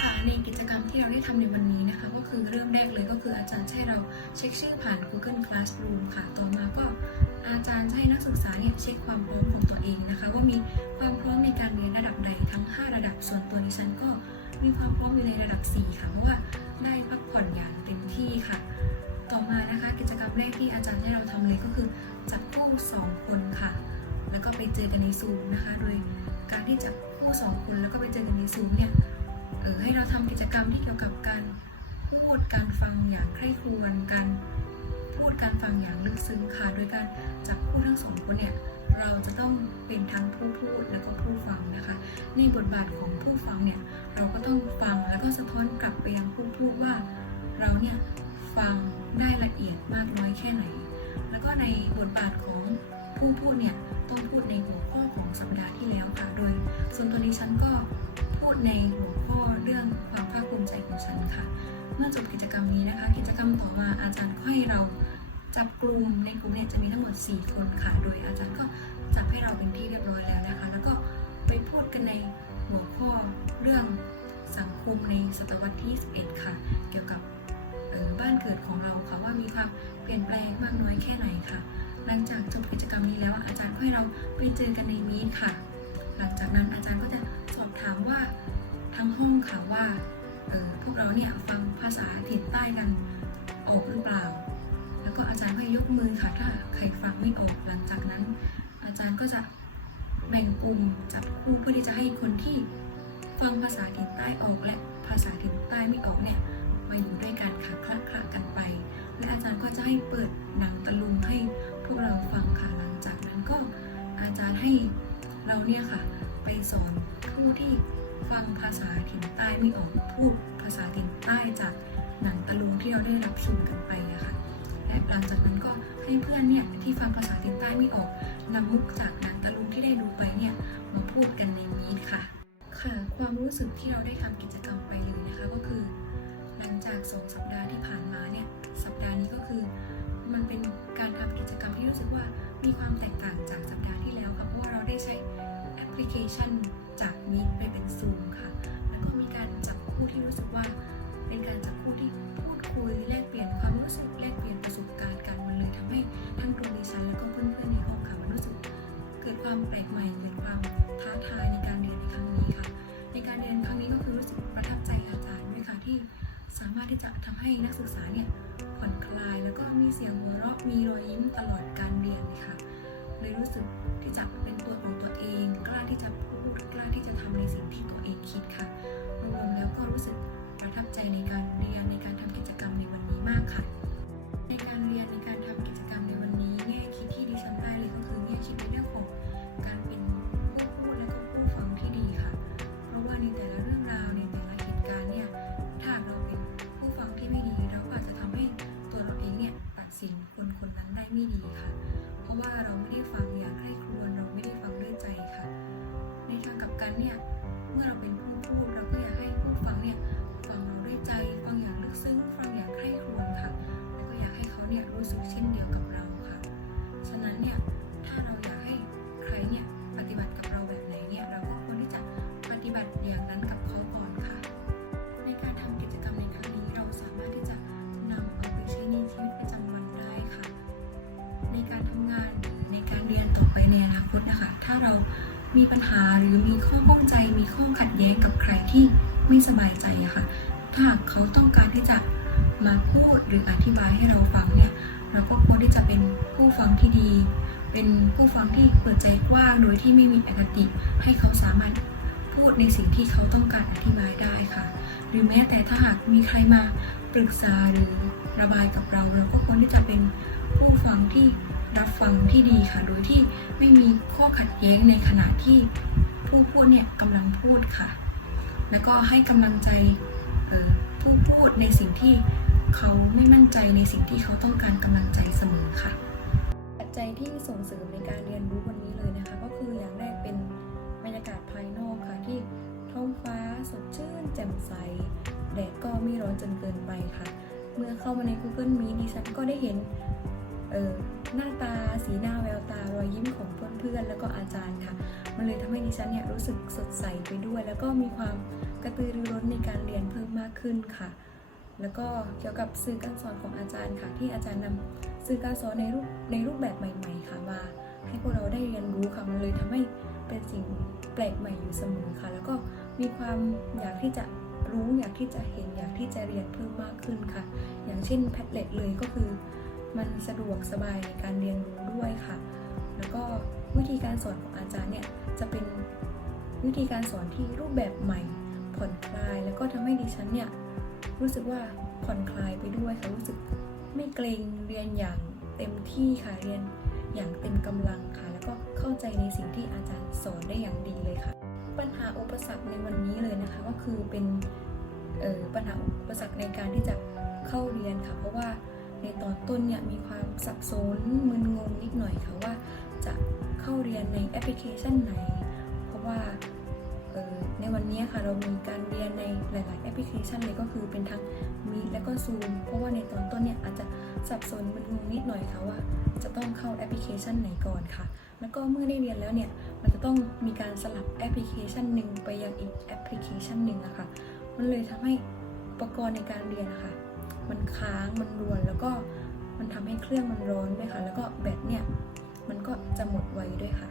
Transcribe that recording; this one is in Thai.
ค่ะในกิจกรรมที่เราได้ทำในวันนี้นะคะ ก็คือเริ่มแรกเลยก็คืออาจารย์จะให้เราเช็คชื่อผ่าน Google Classroom ค่ะ ต่อมาก็อาจารย์จะให้นักศึกษาเนี่ยเช็คความพร้อมของตัวเองนะคะ ว่ามีความพร้อมในการเรียนระดับใดทั้ง 5 ระดับส่วนตัวดิฉันก็มีความพร้อมอยู่ในระดับ 4 ค่ะ เพราะว่าได้พักผ่อนอย่าง เจอกันในซูมเนี่ยเออให้เราทำกิจกรรมที่เกี่ยวกับการพูดการฟังอย่างใคร่ครวญการพูดการฟังอย่างลึกซึ้งค่ะ โดยการจับคู่ทั้งสองคนเนี่ยเราจะต้องเป็นทั้งผู้พูดแล้วก็ผู้ฟังนะคะในบทบาทของผู้ฟังเนี่ยเราก็ต้องฟังแล้วก็สะท้อนกลับไปยังผู้พูดว่าเราเนี่ยฟังได้ละเอียดมากน้อยแค่ไหน แล้วก็ในบทบาทของผู้พูดเนี่ยต้องพูดในหัวข้อของสัปดาห์ที่แล้วค่ะโดยส่วนตัวดิฉันก็ ดในหัวข้อเรื่องความภาคภูมิใจของฉันค่ะ เมื่อจบกิจกรรมนี้นะคะ กิจกรรมต่อมาอาจารย์ก็ให้เราจับกลุ่มในกลุ่มเนี่ยจะมีทั้งหมด 4 คนค่ะ โดยอาจารย์ก็จับให้เราเป็นที่เรียบร้อยแล้วนะคะ แล้วก็ไปพูดกันในหัวข้อเรื่องสังคมในศตวรรษที่11ค่ะ เกี่ยวกับบ้านเกิดของเราค่ะว่ามีความเปลี่ยนแปลงมากน้อยแค่ไหนค่ะ หลังจากจบกิจกรรมนี้แล้วอาจารย์ก็ให้เราไปเจอกันในมีค่ะ หลังจากนั้นอาจารย์ก็จะสอบถามว่าทั้งห้องค่ะว่าออพวกเราเนี่ยฟังภาษาถิ่นใต้กันออกหรือเปล่า แล้วก็อาจารย์ก็ให้ยกมือค่ะถ้าใครฟังไม่ออกหลังจากนั้น อาจารย์ก็จะแบ่งกลุ่มจับคู่เพื่อที่จะให้คนที่ฟังภาษาถิ่นใต้ออกและภาษาถิ่นใต้ไม่ออกเนี่ยมาอยู่ด้วยกันค่ะคละคละกันไป และอาจารย์ก็จะให้เปิดหนังตะลุงให้พวกเราฟังค่ะหลังจากนั้นก็อาจารย์ให้ เราเนี่ยค่ะไปสอนผู้ที่ฟังภาษาถิ่นใต้ไม่ออกพูดภาษาถิ่นใต้จากหนังตะลุงที่เราได้รับชมกันไปอะค่ะและหลังจากนั้นก็ให้เพื่อนเนี่ยที่ฟังภาษาถิ่นใต้ไม่ออกนำมุกจากหนังตะลุงที่ได้ดูไปเนี่ยมาพูดกันในมีดค่ะ ค่ะความรู้สึกที่เราได้ทำกิจกรรมไปเลยนะคะก็คือ หลังจากสองสัปดาห์ที่ผ่านมาเนี่ยสัปดาห์นี้ก็คือ มันเป็นการทำกิจกรรมที่รู้สึกว่ามีความแตกต่างจากสัปดาห์ที่แล้ว ได้ใช้แอปพลิเคชันจาก Meet ไปเป็น Zoom ค่ะ แล้วก็มีการจับคู่ที่รู้สึกว่า เป็นการจับคู่ที่พูดคุยแลกเปลี่ยนความรู้สึกแลกเปลี่ยนประสบการณ์กันมันเลยทำให้ทั้งตัวดิฉันแล้วก็เพื่อนๆในห้องค่ะมันรู้สึกเกิดความแปลกใหม่เกิดความท้าทายในการเรียนในครั้งนี้ค่ะ ในการเรียนครั้งนี้ก็คือรู้สึกประทับใจอาจารย์ด้วยค่ะที่สามารถที่จะทำให้นักศึกษาเนี่ยผ่อนคลาย แล้วก็มีเสียงหัวเราะมีรอยยิ้มตลอดการเรียนเลยค่ะ เลยรู้สึกที่จะเป็นตัวของตัวเอง กล้าที่จะพูดกล้าที่จะทำในสิ่งที่ตัวเองคิดค่ะรวมๆแล้วก็รู้สึกประทับใจในการเรียนในการทำกิจกรรมในวันนี้มากค่ะ ไปในอนาคตนะคะ ถ้าเรามีปัญหาหรือมีข้อข้องใจ มีข้อขัดแย้งกับใครที่ไม่สบายใจอะค่ะ ถ้าหากเขาต้องการที่จะมาพูดหรืออธิบายให้เราฟังเนี่ย เราก็ควรที่จะเป็นผู้ฟังที่ดี เป็นผู้ฟังที่เปิดใจกว้างโดยที่ไม่มีอคติ ให้เขาสามารถพูดในสิ่งที่เขาต้องการอธิบายได้ค่ะ หรือแม้แต่ถ้าหากมีใครมาปรึกษาหรือระบายกับเรา เราก็ควรที่จะเป็นผู้ฟังที่ รับฟังที่ดีค่ะ โดยที่ไม่มีข้อขัดแย้งในขณะที่ผู้พูดเนี่ยกำลังพูดค่ะ แล้วก็ให้กำลังใจออผู้พูดในสิ่งที่เขาไม่มั่นใจในสิ่งที่เขาต้องการกำลังใจเสมอค่ะปัจจัยที่ส่งเสริมในการเรียนรู้วันนี้เลยนะคะ ก็คืออย่างแรกเป็นบรรยากาศภายนอกค่ะที่ท้องฟ้าสดชื่นแจ่มใสแดดก็ไม่ร้อนจนเกินไปค่ะ เมื่อเข้ามาใน Google Meet ดิฉันก็ได้เห็น เออหน้าตาสีหน้าแววตารอยยิ้มของเพื่อนๆแล้วก็อาจารย์ค่ะ มันเลยเลยทำให้ดิฉันเนี่ยรู้สึกสดใสไปด้วย แล้วก็มีความกระตือรือร้นในการเรียนเพิ่มมากขึ้นค่ะ แล้วก็เกี่ยวกับสื่อการสอนของอาจารย์ค่ะ ที่อาจารย์นำสื่อการสอนในรูปในรูปแบบใหม่ ๆ ค่ะมาให้พวกเราได้เรียนรู้ค่ะมันเลยทำให้เป็นสิ่งแปลกใหม่อยู่เสมอค่ะ แล้วก็มีความอยากที่จะรู้อยากที่จะเห็นอยากที่จะเรียนเพิ่มมากขึ้นค่ะ อย่างเช่นแพทเล็ตเลยก็คือ มันสะดวกสบายในการเรียนรู้ด้วยค่ะ แล้วก็วิธีการสอนของอาจารย์เนี่ยจะเป็นวิธีการสอนที่รูปแบบใหม่ ผ่อนคลาย แล้วก็ทำให้ดิฉันเนี่ยรู้สึกว่าผ่อนคลายไปด้วยค่ะรู้สึกไม่เกรงเรียนอย่างเต็มที่ค่ะเรียนอย่างเต็มกำลังค่ะ แล้วก็เข้าใจในสิ่งที่อาจารย์สอนได้อย่างดีเลยค่ะ ปัญหาอุปสรรคในวันนี้เลยนะคะ ก็คือเป็นออปัญหาอุปสรรคในการที่จะเข้าเรียนค่ะ เพราะว่า ในตอนต้นเนี่ยมีความสับสนมึนงงนิดหน่อยค่ะว่าจะเข้าเรียนในแอปพลิเคชันไหน เพราะว่าออในวันนี้ค่ะเรามีการเรียนในหลาย ๆ แอปพลิเคชันเลยก็คือเป็นทั้ง Meet และก็ Zoom เพราะว่าในตอนต้นเนี่ยอาจจะสับสนมึนงงนิดหน่อยค่ะว่า จะต้องเข้าแอปพลิเคชันไหนก่อนค่ะ แล้วก็เมื่อได้เรียนแล้วเนี่ยมันจะต้องมีการสลับแอปพลิเคชันหนึ่งไปยังอีกแอปพลิเคชันหนึ่งอะค่ะมันเลยทำให้อุปกรณ์ในการเรียนอะคะ มันค้างมันรวน แล้วก็มันทำให้เครื่องมันร้อนด้วยค่ะ แล้วก็แบตเนี่ยมันก็จะหมดไวด้วยค่ะ